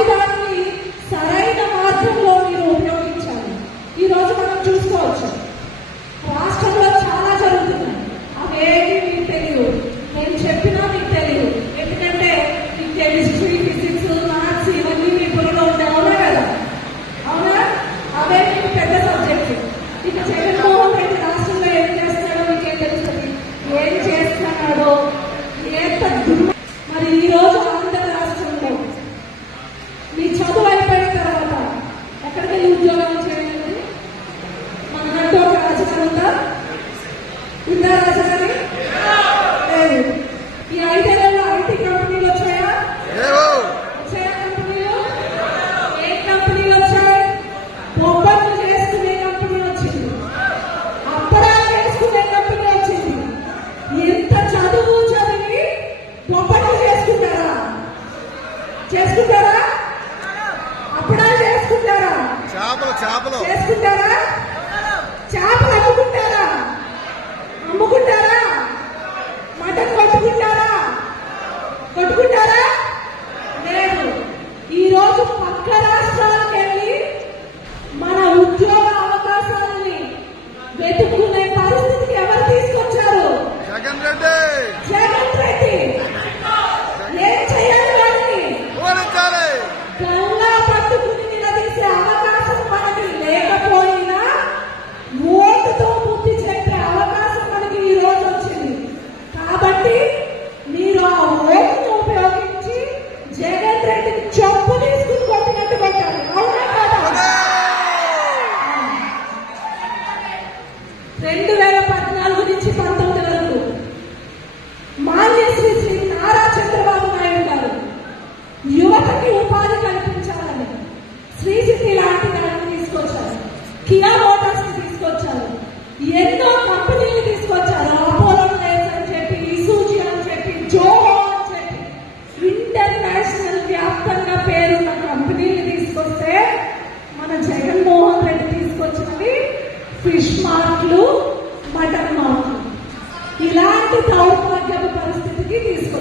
ఆయుధాన్ని సరైన మార్గంలో మీరు ఉపయోగించాలి. ఈ రోజు మనం చూసుకోవచ్చు రాష్ట్రంలో చాలా జరుగుతున్నాయి. అవేమి మీకు తెలియదు, నేను చెప్పినా మీకు తెలియదు. ఎందుకంటే ఈ కెమిస్ట్రీ, ఫిజిక్స్, మ్యాథ్స్ ఇవన్నీ మీ బుర్రలో ఉంటాయి. అవునా కదా? అవునా? అవే మీకు పెద్ద సబ్జెక్టు. ఇక జగన్మోహన్ రెడ్డి రాష్ట్రంలో ఏం చేస్తున్నాడో మీకేం తెలుస్తుంది, ఏం చేస్తున్నాడో ఎంత మరి ఈ రోజు ఆంధ్ర రాష్ట్రంలో మీ చదువు అయిపోయిన తర్వాత ఎక్కడికి వెళ్ళి ఉద్యోగాలు చేయాలి? మనకంటూ ఒక రాజధాని ఉందా రాజధాని? లేదు. ఈ 5 ఏళ్లలో ఐటీ కంపెనీలు వచ్చాయా? వచ్చాయా కంపెనీలు? ఏ కంపెనీలు వచ్చాయి? బొబ్బర్లు చేసుకునే కంపెనీ వచ్చింది, అప్పడాలు చేసుకునే కంపెనీ వచ్చింది. ఎంత చదువు చదివి బొబ్బట్లు చేసుకుంటారా? చేసుకుంటారా? అప్పడాలు చేసుకుంటారా? చేసుకుంటారా? చేపలు అమ్ముకుంటారా? అమ్ముకుంటారా? మటన్ కొట్టుకుంటారా? కొట్టుకుంటారా? లేదు. ఈ రోజు పక్క రాష్ట్రాలకు వెళ్ళి మన ఉద్యోగ అవకాశాలని వెతుక్కునే పరిస్థితికి ఎవరు తీసుకొచ్చారు? జగన్ రెడ్డి. ఏం చేయాలి? వాటిని గల్లా పట్టుకుని నిలదీసే అవకాశం మనకి లేకపోయినా ఓటుతో బుద్ధి చెప్పే అవకాశం మనకి ఈ రోజు వచ్చింది. కాబట్టి మీరు ఆ ఓటును ఉపయోగించి జగన్ రెడ్డికి చెప్పు తీసుకుని కొట్టినట్టు కొట్టారు. అవునా కదా? 2014 నుంచి 19 వరకు మాన్యశ్రీ శ్రీ నారా చంద్రబాబు నాయుడు గారు యువతకి ఉపాధి కల్పించాలని శ్రీ సిటీ లాంటి దాన్ని తీసుకొచ్చారు. కియా మోటార్స్ ని తీసుకొచ్చారు. ఎన్నో కంపెనీలు తీసుకొచ్చారు. అపోలో టైర్స్ అని చెప్పి, ఇసూజీ అని చెప్పి, జోహో అని చెప్పి ఇంటర్నేషనల్ వ్యాప్తంగా పేరున్న కంపెనీలు తీసుకొస్తే మన జగన్మోహన్ రెడ్డి తీసుకొచ్చినవి ఫిష్ మార్ట్లు, మటన్ మార్ట్లు. ఇలాంటి దౌర్భాగ్యపు పరిస్థితికి తీసుకొచ్చారు.